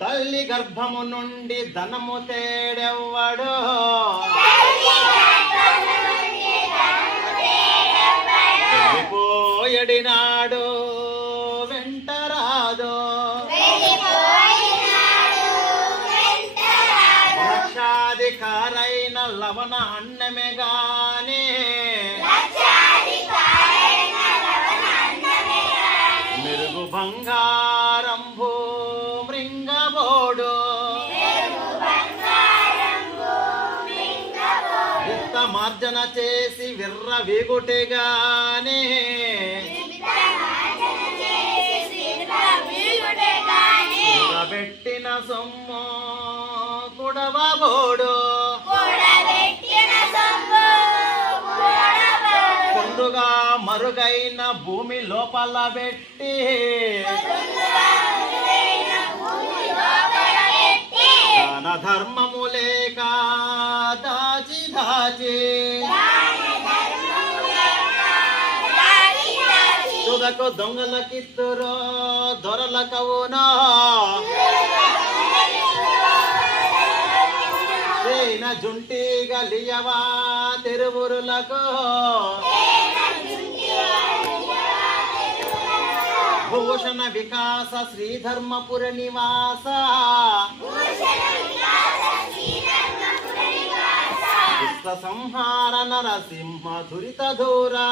తల్లి గర్భము నుండి ధనము తేడెవ్వడు వెళ్ళిపోయడినాడు వెంటరాదు లక్షాధికారైన లవణ అన్నమే గాని మెరుగు బంగారంభు మృంగబోడు విత్తమార్జన చేసి విర్ర విగుటెగానే పెట్టిన సొమ్ము కుడవబోడు కొందుగా మరుగైన భూమి లోపల పెట్టి దాన ధర్మము లేక దాచి దాచి తుదకు దొంగలకిత్తురో దొరలకవునో సేన జుంటి గలియవా తిరువురులకు భూషణ వికాస శ్రీధర్మపుర నివాస దుష్ట సంహార నరసింహ దురిత ధూరా